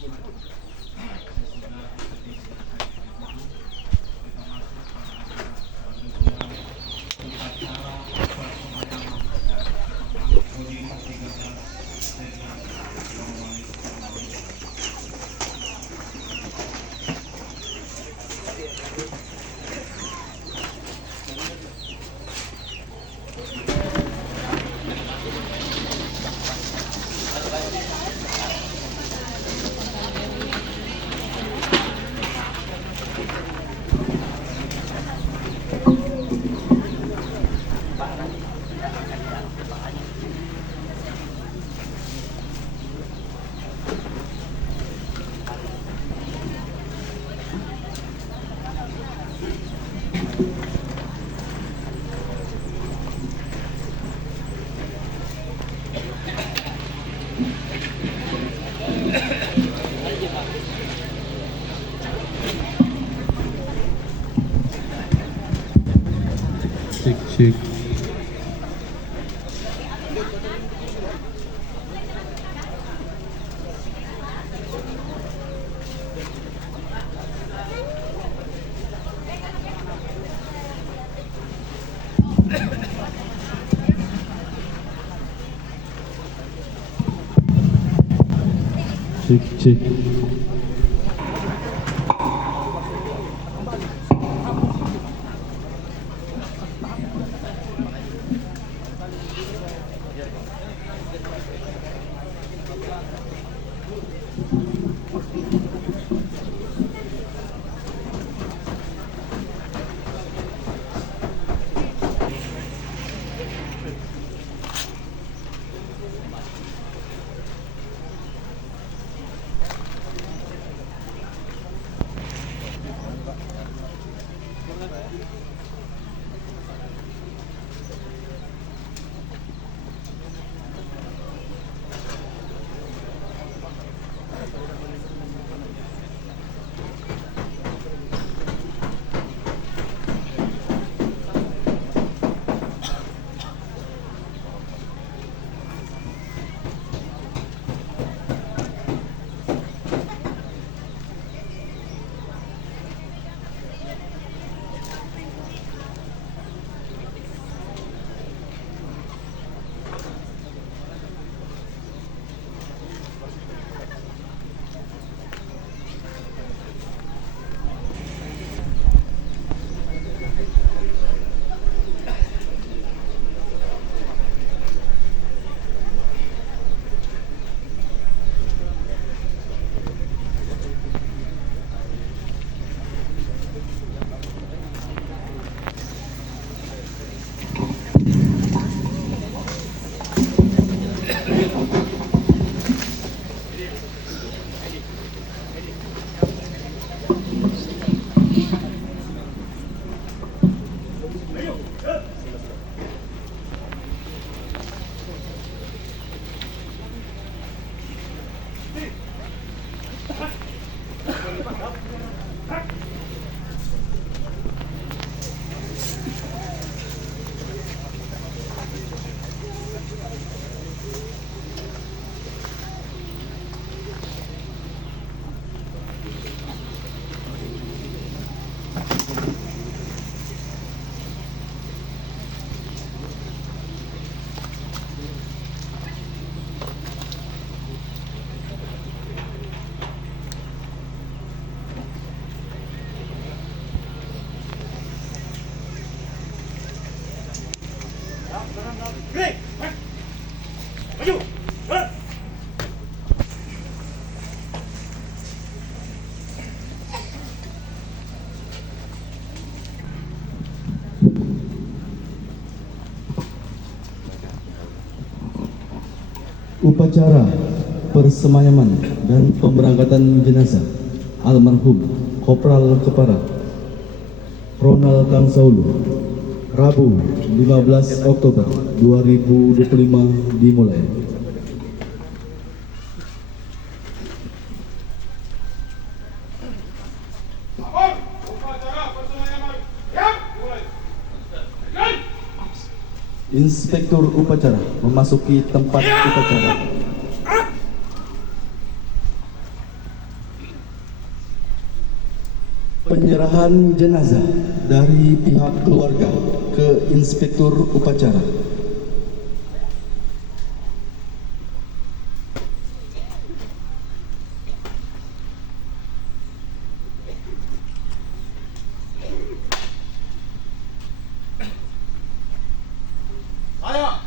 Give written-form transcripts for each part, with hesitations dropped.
Cek cek. Cek cek. Upacara persemayaman dan pemberangkatan jenazah almarhum Kopral Kepara Ronald Kang Saulu Rabu 15 Oktober 2025 dimulai. Inspektur upacara memasuki tempat upacara. Penyerahan jenazah dari pihak keluarga ke Inspektur Upacara. Saya,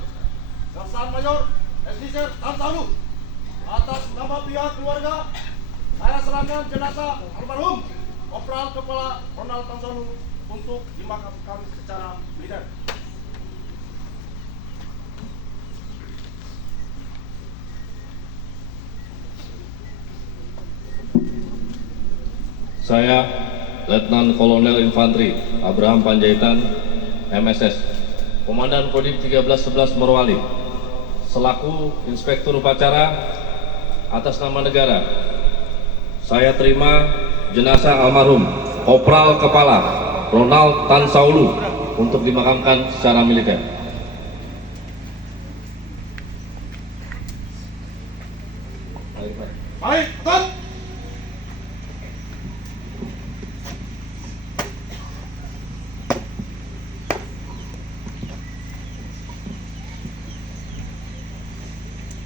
Laksan Mayor Esdiser Tansalu, atas nama pihak keluarga, saya serahkan jenazah almarhum Kopral Kepala Ronald Tansalu untuk dimakamkan secara militer. Saya, Letnan Kolonel Infanteri Abraham Panjaitan, MSS, Komandan Kodim 1311 Morowali, selaku Inspektur Upacara atas nama negara, saya terima jenazah almarhum Kopral Kepala Ronald Tansaulu untuk dimakamkan secara militer. Baik, betul.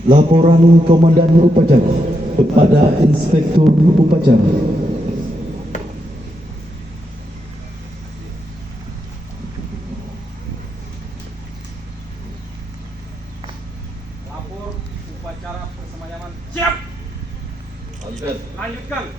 Laporan Komandan Upacara kepada Inspektur Upacara. Lapor upacara persemayaman siap. Lanjutkan.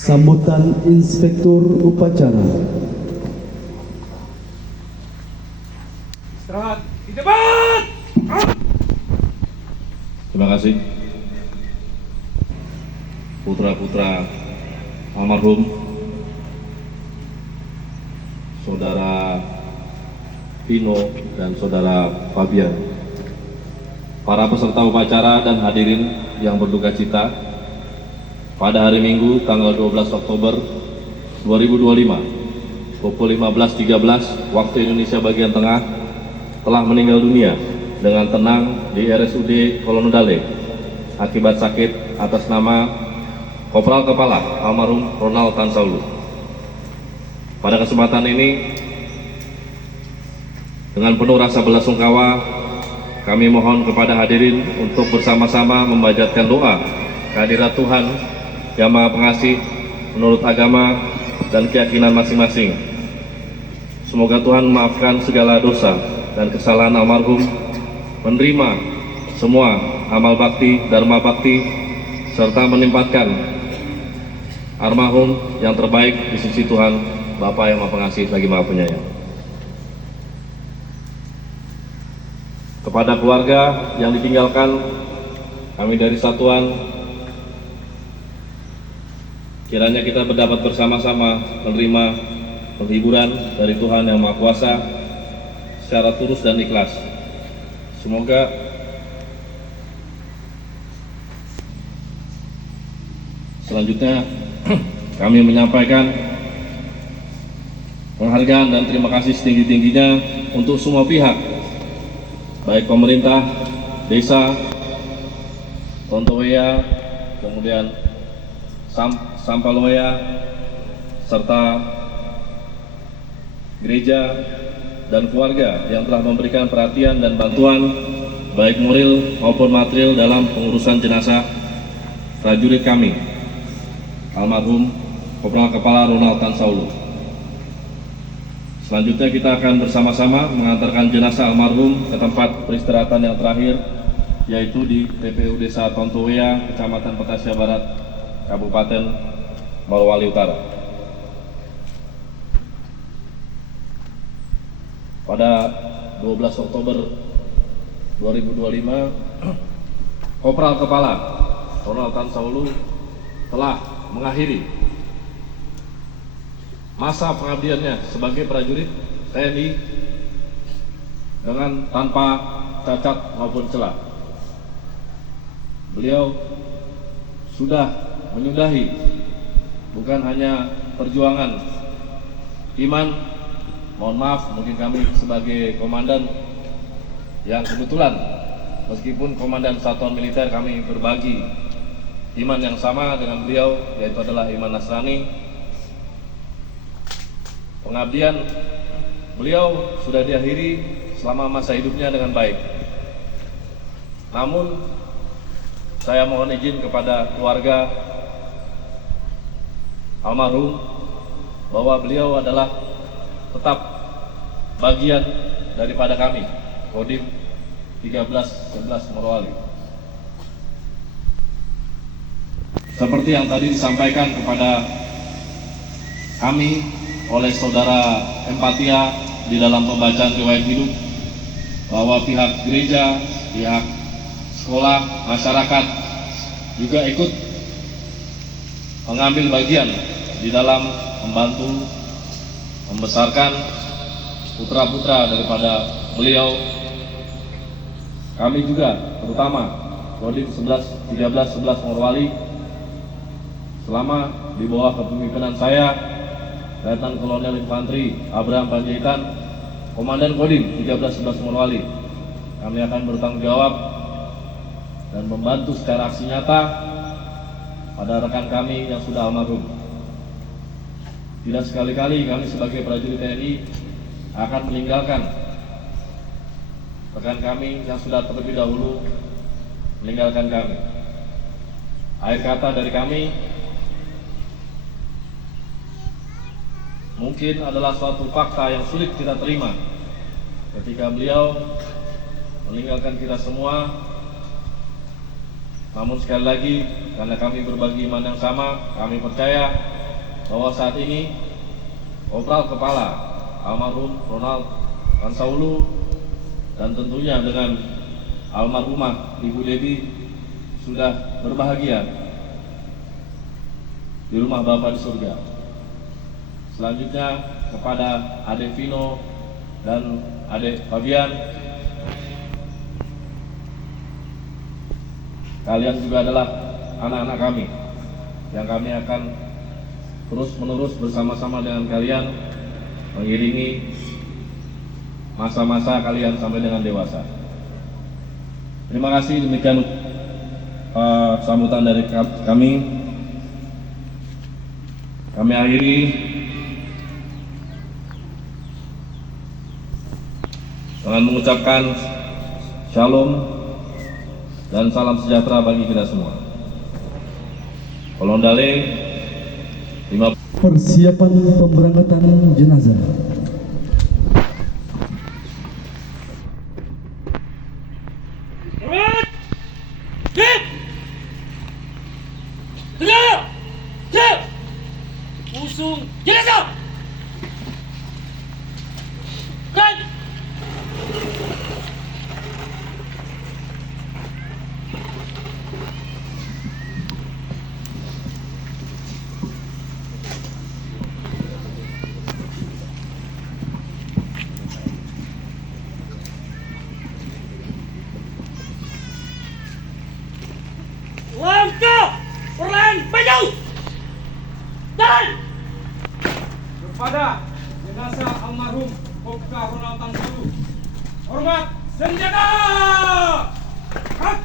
Sambutan Inspektur Upacara. Istirahat di depan. Terima kasih. Putra-putra almarhum Saudara Pino dan Saudara Fabian, para peserta upacara dan hadirin yang berduka cita, pada hari Minggu tanggal 12 Oktober 2025 pukul 15.13 waktu Indonesia bagian tengah telah meninggal dunia dengan tenang di RSUD Kolonodale akibat sakit atas nama Kopral Kepala almarhum Ronald Tansaulu. Pada kesempatan ini, dengan penuh rasa belasungkawa, kami mohon kepada hadirin untuk bersama-sama memanjatkan doa kehadirat Tuhan Yang Maha Pengasih menurut agama dan keyakinan masing-masing. Semoga Tuhan memaafkan segala dosa dan kesalahan almarhum, menerima semua amal bakti, dharma bakti, serta menempatkan almarhum yang terbaik di sisi Tuhan Bapa yang Maha Pengasih lagi Maha Penyayang. Kepada keluarga yang ditinggalkan, kami dari Satuan kiranya kita berdapat bersama-sama menerima penghiburan dari Tuhan Yang Maha Kuasa secara tulus dan ikhlas. Semoga selanjutnya kami menyampaikan penghargaan dan terima kasih setinggi-tingginya untuk semua pihak, baik pemerintah, desa, Tontoweya, kemudian Sampaloya, serta gereja dan keluarga yang telah memberikan perhatian dan bantuan baik moral maupun material dalam pengurusan jenazah prajurit kami, almarhum Kopral Kepala Ronald Tansaulu. Selanjutnya kita akan bersama-sama mengantarkan jenazah almarhum ke tempat peristirahatan yang terakhir, yaitu di TPU Desa Tontoweya, Kecamatan Petasia Barat, Kabupaten Morowali Utara. Pada 12 Oktober 2025, Kopral Kepala Ronald Tansaulu telah mengakhiri masa pengabdiannya sebagai prajurit TNI dengan tanpa cacat maupun celah. Beliau sudah menyudahi bukan hanya perjuangan iman mohon maaf, mungkin kami sebagai komandan yang kebetulan meskipun komandan satuan militer kami berbagi iman yang sama dengan beliau, yaitu adalah iman Nasrani. Pengabdian beliau sudah diakhiri selama masa hidupnya dengan baik. Namun saya mohon izin kepada keluarga almarhum bahwa beliau adalah tetap bagian daripada kami, Kodim 1311 Morowali. Seperti yang tadi disampaikan kepada kami oleh saudara Empatia di dalam pembacaan riwayat hidup, bahwa pihak gereja, pihak sekolah, masyarakat juga ikut mengambil bagian di dalam membantu membesarkan putra-putra daripada beliau. Kami juga terutama Kodim 1311 Morowali selama di bawah kepemimpinan saya, Letnan Kolonel Infanteri Abraham Panjaitan, Komandan Kodim 1311 Morowali, kami akan bertanggung jawab dan membantu secara aksi nyata pada rekan kami yang sudah almarhum. Tidak sekali-kali kami sebagai prajurit TNI akan meninggalkan rekan kami yang sudah terlebih dahulu meninggalkan kami. Akhir kata dari kami, mungkin adalah suatu fakta yang sulit kita terima ketika beliau meninggalkan kita semua. Namun sekali lagi, karena kami berbagi iman yang sama, kami percaya bahwa saat ini Kopral Kepala almarhum Ronald Tansaulu dan tentunya dengan almarhumah Ibu Debbie sudah berbahagia di rumah Bapa di surga. Selanjutnya kepada Adek Vino dan Adek Fabian, kalian juga adalah anak-anak kami yang kami akan terus-menerus bersama-sama dengan kalian mengiringi masa-masa kalian sampai dengan dewasa. Terima kasih, demikian sambutan dari kami. Kami akhiri dengan mengucapkan shalom dan salam sejahtera bagi kita semua. Kolondale 5. Persiapan pemberangkatan jenazah. Usung jenazah. Kan. Langkah perlahan maju dan Kepada jenazah almarhum Kopka Ronald Tansaulu, hormat senjata. Hak.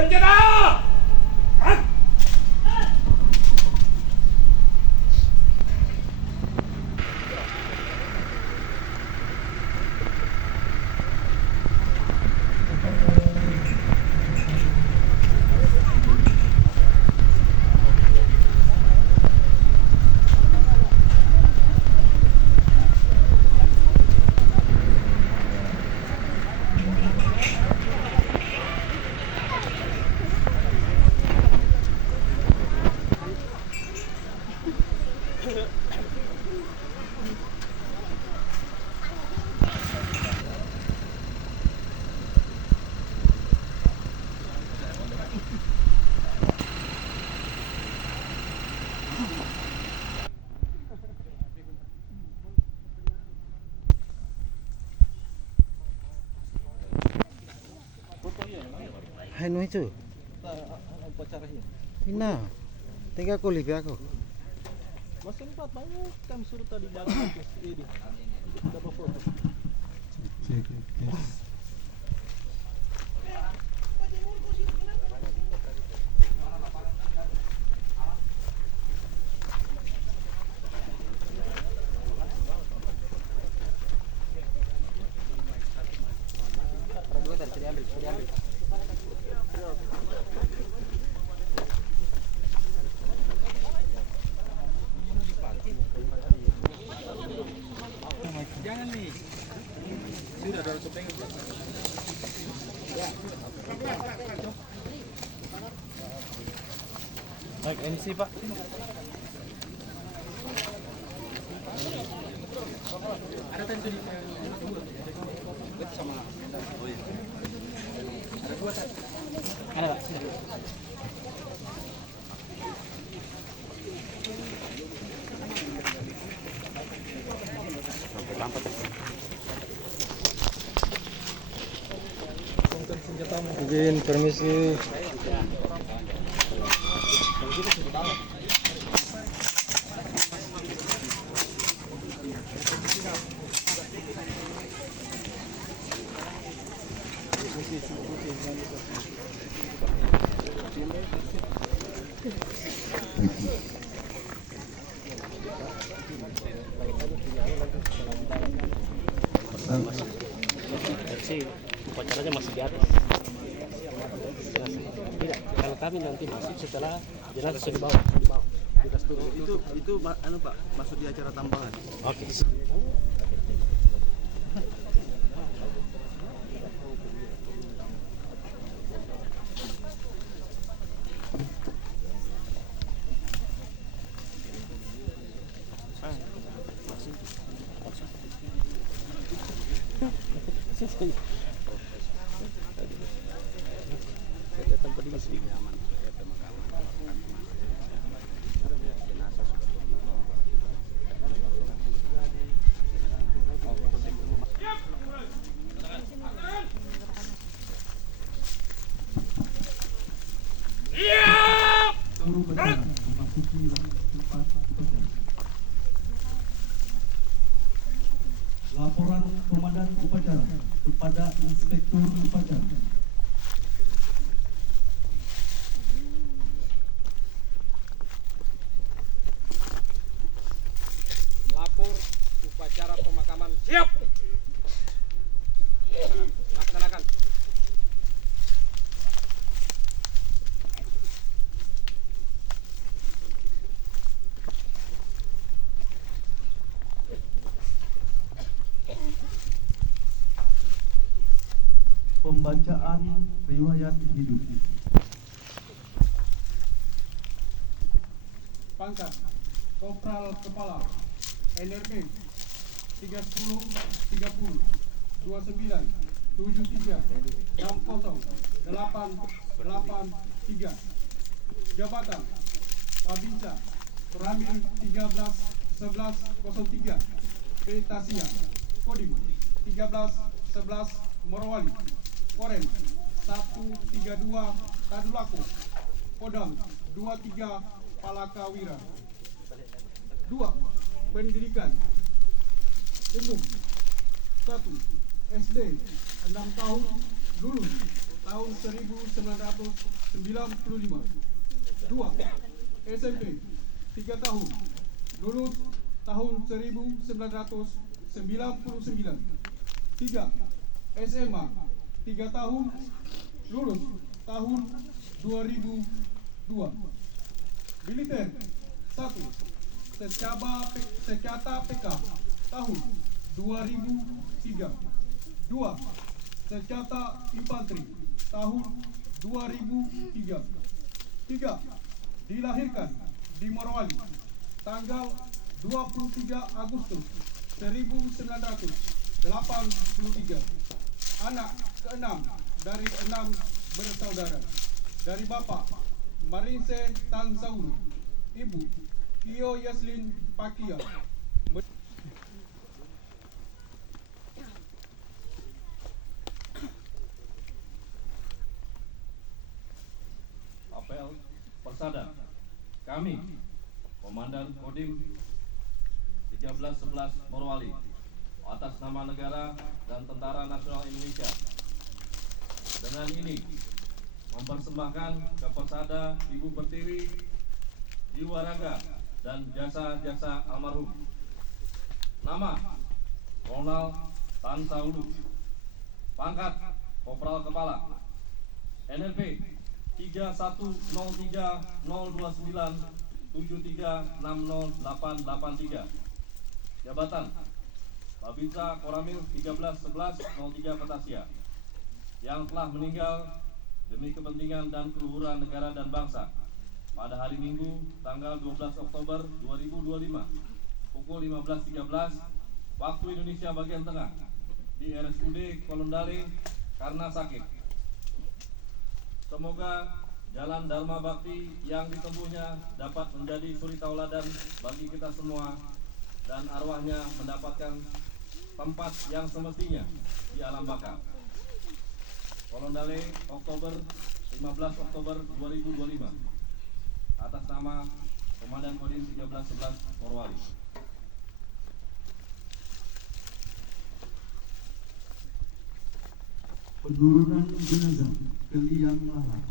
senjata! Gerak! Hai no itu. Ina. Tengah aku lihat aku. Mas sempat banyak kan suruh tadi balik ini. Dapat foto. Baik MC Pak. Izin permisi. Sih, upacaranya masih di atas. Tidak, kalau kami nanti masuk setelah jenazah sudah dibawa. Itu anu Pak, masuk di acara tambahan. Oke. Laporan komandan upacara kepada inspektur upacara. Lapor upacara pemakaman siap. Laksanakan. Pembacaan riwayat hidup. Pangkat Kopral Kepala NRP 310 30 29 73 60 883. Jabatan Babinsa Ramil 13 11 03 Petasia Kodim 13 11 Morowali Korem 132 Tadulako Kodam 23 Palakawira. 2. Pendidikan umum 1. SD 6 tahun lulus tahun 1995. 2. SMP 3 tahun, lulus tahun 1999. 3. SMA 3 tahun, lulus tahun 2002. Militer 1. Secata PK tahun 2003. 2. Secata Infanteri tahun 2003. 3. Dilahirkan di Morowali tanggal 23 Agustus 1983. Anak ke-6 dari 6 bersaudara. Dari Bapak Marinse Tan Saulu, Ibu Kio Yaslin Pakia. Apel Persada, kami Komandan Kodim 1311 Morowali, atas nama negara dan Tentara Nasional Indonesia, dengan ini mempersembahkan ke Persada Ibu Pertiwi jiwa raga dan jasa-jasa almarhum. Nama Ronald Tan Saulu, pangkat Kopral Kepala, NLP 3102902973608883, jabatan Babinsa Koramil 131103 Petasia, yang telah meninggal demi kepentingan dan keluhuran negara dan bangsa pada hari Minggu tanggal 12 Oktober 2025 pukul 15.13 waktu Indonesia bagian tengah di RSUD Kolondale karena sakit. Semoga jalan Dharma Bakti yang ditempuhnya dapat menjadi suri tauladan bagi kita semua dan arwahnya mendapatkan tempat yang semestinya di alam baka. Kolondale, Oktober 15 Oktober 2025. Atas nama Komandan Kodim 1311 Morowali. Penurunan jenazah ke liang lahat.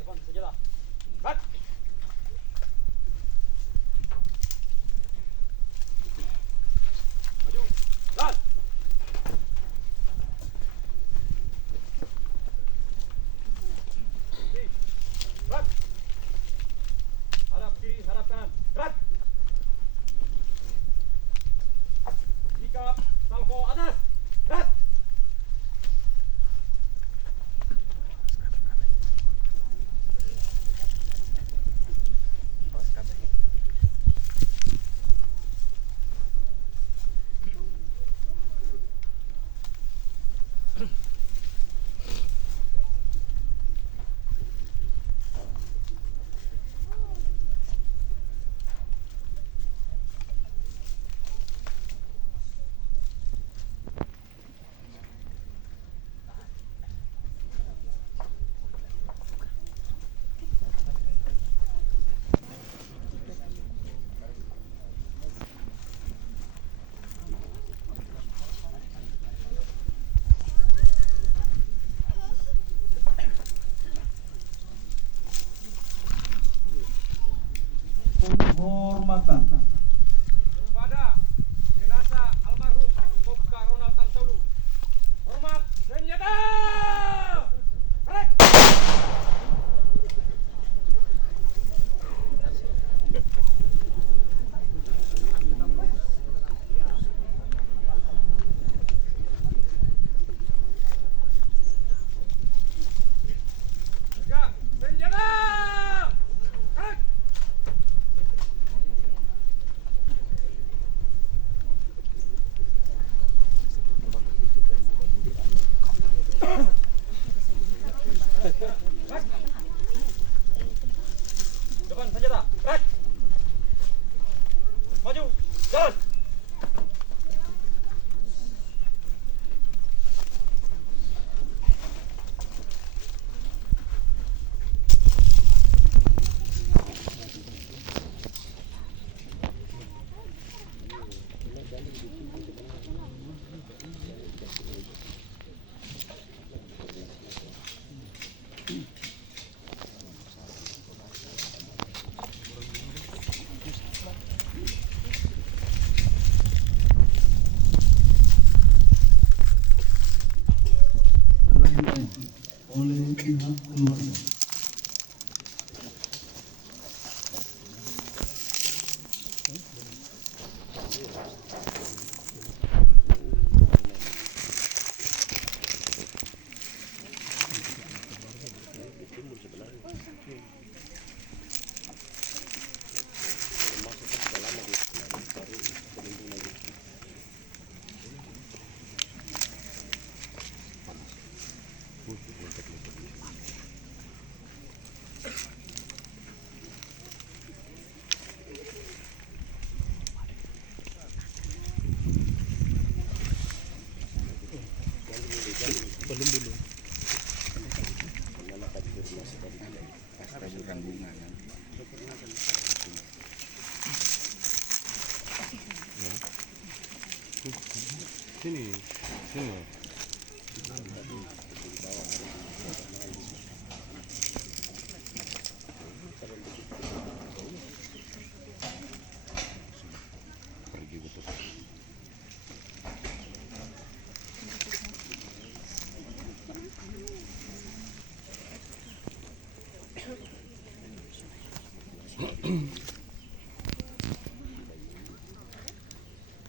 Depan senjata. Cut. Maju. Cut. Cut. Hadap kiri, hadap kanan. Cut. Sikap salvo atas. Cut. Penghormatan Kepada jenazah almarhum Kopka Ronald Tan Saulu. Hormat senjata. Tarik. Pegang senjata. Tarik. pihak keluarga.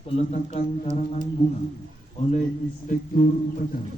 Peletakan karangan bunga oleh Inspektur Upacara.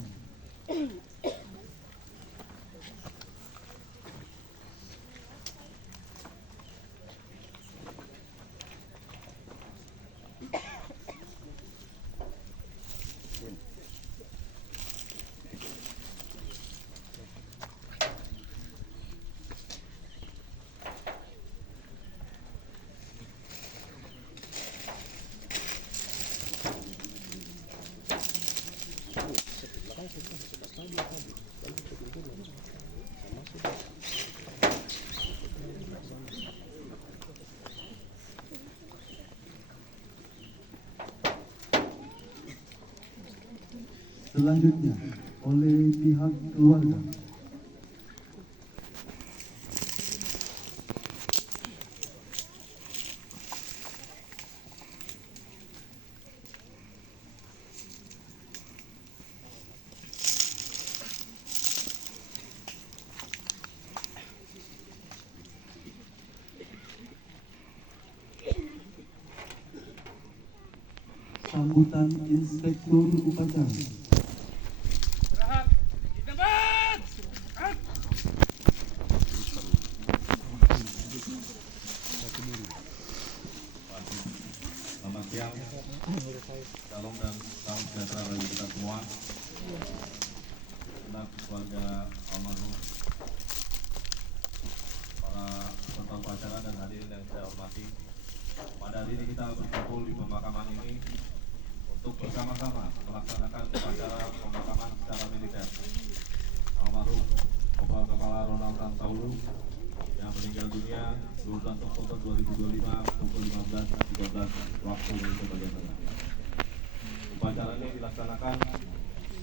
Selanjutnya oleh pihak keluarga. Sambutan Inspektur Upacara. Istirahat. Di tempat. Gerak. Selamat siang, salam dan salam sejahtera bagi kita semua. Genap keluarga almarhum, para peserta upacara dan hadirin yang saya hormati. Pada hari ini kita berkumpul di pemakaman ini untuk bersama-sama melaksanakan upacara pemakaman secara militer almarhum Kepala Ronald Tansaulu yang meninggal dunia 12 Oktober 2025 pukul 15.13 waktu Indonesia bagian tengah. Upacara ini dilaksanakan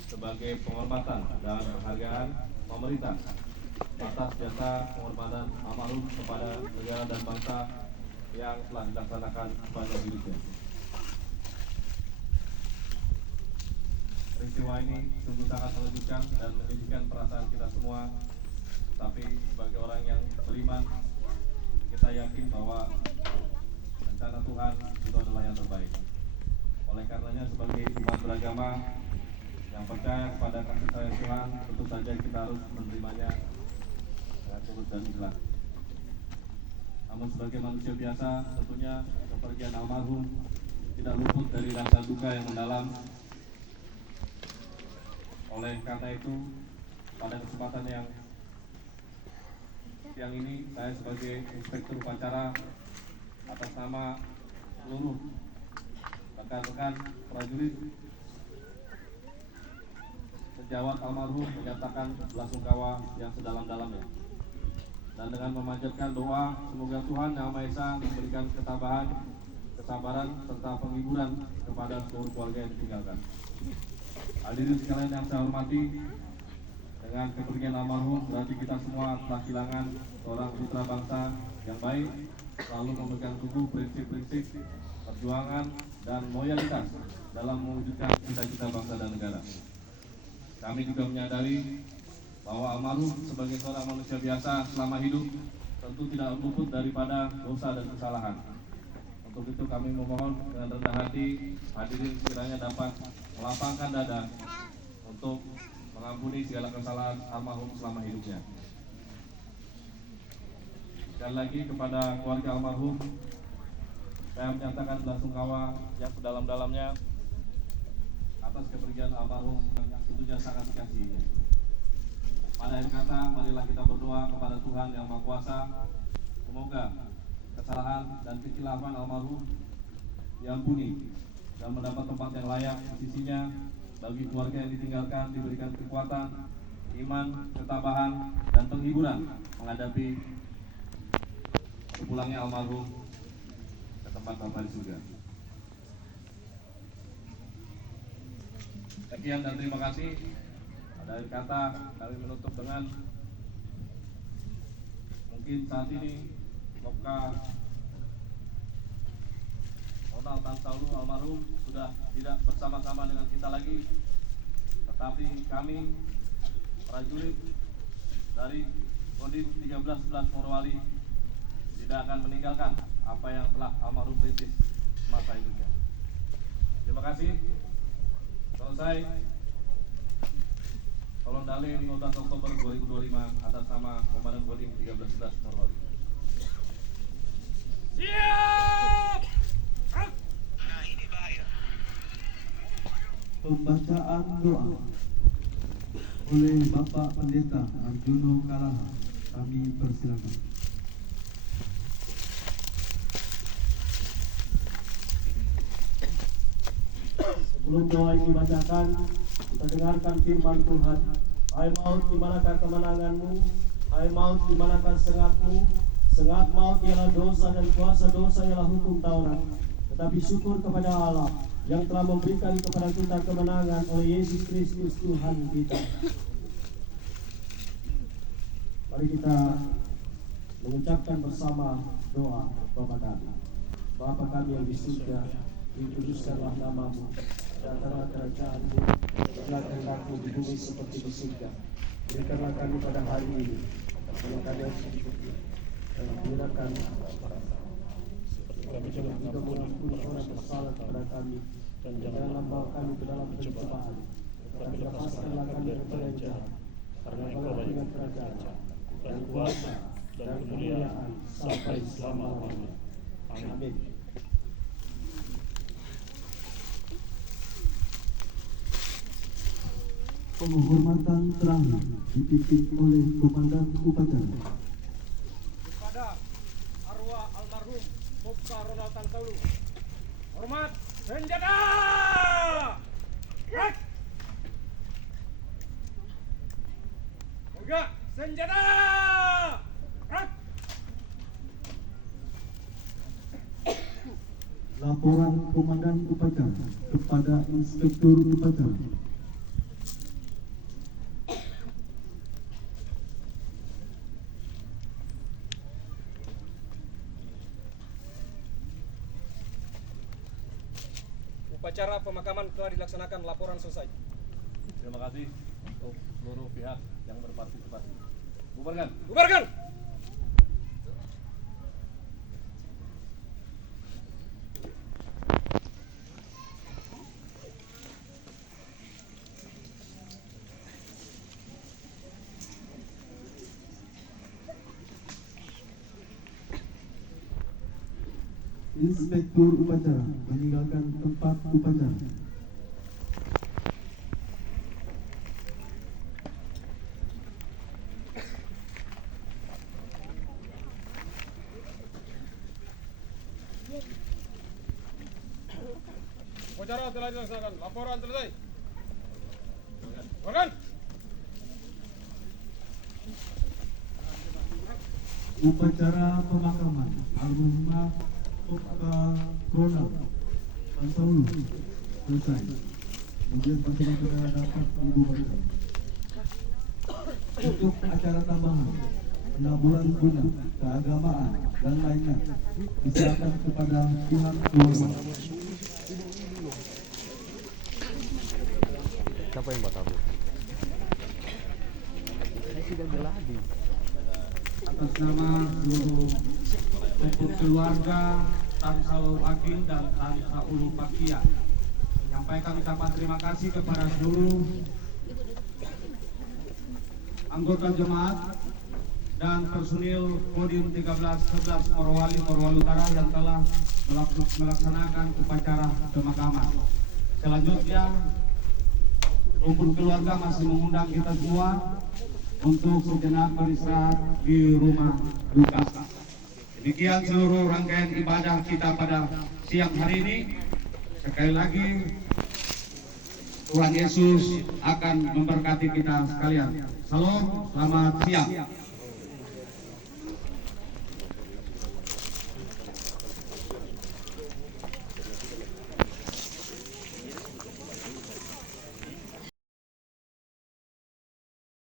sebagai penghormatan dan penghargaan pemerintah atas jasa penghormatan almarhum kepada negara dan bangsa yang telah dilaksanakan sepanjang hidupnya. Peristiwa ini sungguh sangat mengejutkan dan menyedihkan perasaan kita semua. Tapi sebagai orang yang beriman, kita yakin bahwa rencana Tuhan itu adalah yang terbaik. Oleh karenanya sebagai umat beragama yang percaya kepada kasih sayang Tuhan, tentu saja kita harus menerimanya dengan tulus dan ikhlas. Namun sebagai manusia biasa, tentunya kepergian almarhum tidak luput dari rasa duka yang mendalam. Oleh karena itu, pada kesempatan yang siang ini, saya sebagai Inspektur Upacara atas nama seluruh rekan-rekan prajurit sejawat almarhum menyatakan belasungkawa yang sedalam-dalamnya. Dan dengan memanjatkan doa, semoga Tuhan Yang Maha Esa memberikan ketabahan, kesabaran, serta penghiburan kepada seluruh keluarga yang ditinggalkan. Hadirin sekalian yang saya hormati, dengan kepergian almarhum berarti kita semua telah kehilangan seorang putra bangsa yang baik, selalu memegang teguh prinsip-prinsip perjuangan dan loyalitas dalam mewujudkan cita-cita bangsa dan negara. Kami juga menyadari bahwa almarhum sebagai seorang manusia biasa selama hidup tentu tidak luput daripada dosa dan kesalahan. Untuk itu kami memohon dengan rendah hati hadirin kiranya dapat melapangkan dada untuk mengampuni segala kesalahan almarhum selama hidupnya. Sekali lagi kepada keluarga almarhum, saya menyatakan belasungkawa yang sedalam-dalamnya atas kepergian almarhum yang tentunya sangat dikasihi. Pada akhir kata, marilah kita berdoa kepada Tuhan Yang Maha Kuasa, semoga kesalahan dan kekhilafan almarhum diampuni dan mendapat tempat yang layak di sisinya. Bagi keluarga yang ditinggalkan diberikan kekuatan, iman, ketabahan, dan penghiburan menghadapi sepulangnya almarhum ke tempat Bapa di surga. Sekian dan terima kasih. Pada akhir kata kami menutup dengan mungkin saat ini Kopka Ronald Tansaulu almarhum sudah tidak bersama-sama dengan kita lagi, tetapi kami prajurit dari Kodim 1311 Morowali tidak akan meninggalkan apa yang telah almarhum rintis semasa hidupnya. Terima kasih. Selesai. Kolon Dale 15 Oktober 2025 atas nama Komandan Kodim 1311 Morowali. Siap! Pembacaan doa oleh Bapak Pendeta Arjuno Kalaha. Kami persilakan. Sebelum doa ini dibacakan, kita dengarkan firman Tuhan. Hai maut, di manakah kemenanganmu? Hai maut, di manakah sengatmu? Sengat maut ialah dosa dan kuasa dosa ialah hukum Taurat. Tetapi syukur kepada Allah yang telah memberikan kepada kita kemenangan oleh Yesus Kristus Tuhan kita. Mari kita mengucapkan bersama doa Bapa kami. Bapa kami yang di surga, dikuduskanlah namamu, datanglah kerajaanmu, jadilah kehendakmu di bumi seperti di surga. Berikanlah kami pada hari ini yang kami harus hidup, dan ampunilah kami juga mengampuni orang bersalah kepada kami, dan janganlah membawa kami ke dalam pencobaan, tetapi lepaskanlah kami daripada yang jahat, karena Engkau dengan kerajaan dan kuasa dan kemuliaan sampai selama-lamanya. Amin. Penghormatan terakhir dipimpin oleh Komandan Upacara. Kepada arwah almarhum Kopka Ronald Tansaulu, hormat senjata! Hak! Harga senjata! Hak! Laporan Komandan Upacara kepada Inspektur Upacara. Upacara pemakaman telah dilaksanakan, laporan selesai. Terima kasih untuk seluruh pihak yang berpartisipasi. Bubarkan. Bubarkan! Inspektur Upacara meninggalkan tempat upacara. Upacara telah dilaksanakan, laporan selesai. Bubarkan! Upacara pemakaman almarhumah Kopka Ronald Tansaulu selesai. Kemudian pasukan saudara dapat dibubarkan. Untuk acara tambahan, penaburan guna, keagamaan, dan lainnya diserahkan kepada pihak keluarga. Siapa yang batal? atas nama seluruh rukun keluarga Tan Saul Agil dan Tan Saul Pakia, menyampaikan ucapan terima kasih kepada seluruh anggota jemaat dan personil Kodim 1311 Morowali Utara yang telah melaksanakan upacara pemakaman. Selanjutnya, rukun keluarga masih mengundang kita semua untuk sejenak beristirahat di rumah duka. Demikian seluruh rangkaian ibadah kita pada siang hari ini. Sekali lagi, Tuhan Yesus akan memberkati kita sekalian. Salam, selamat siang.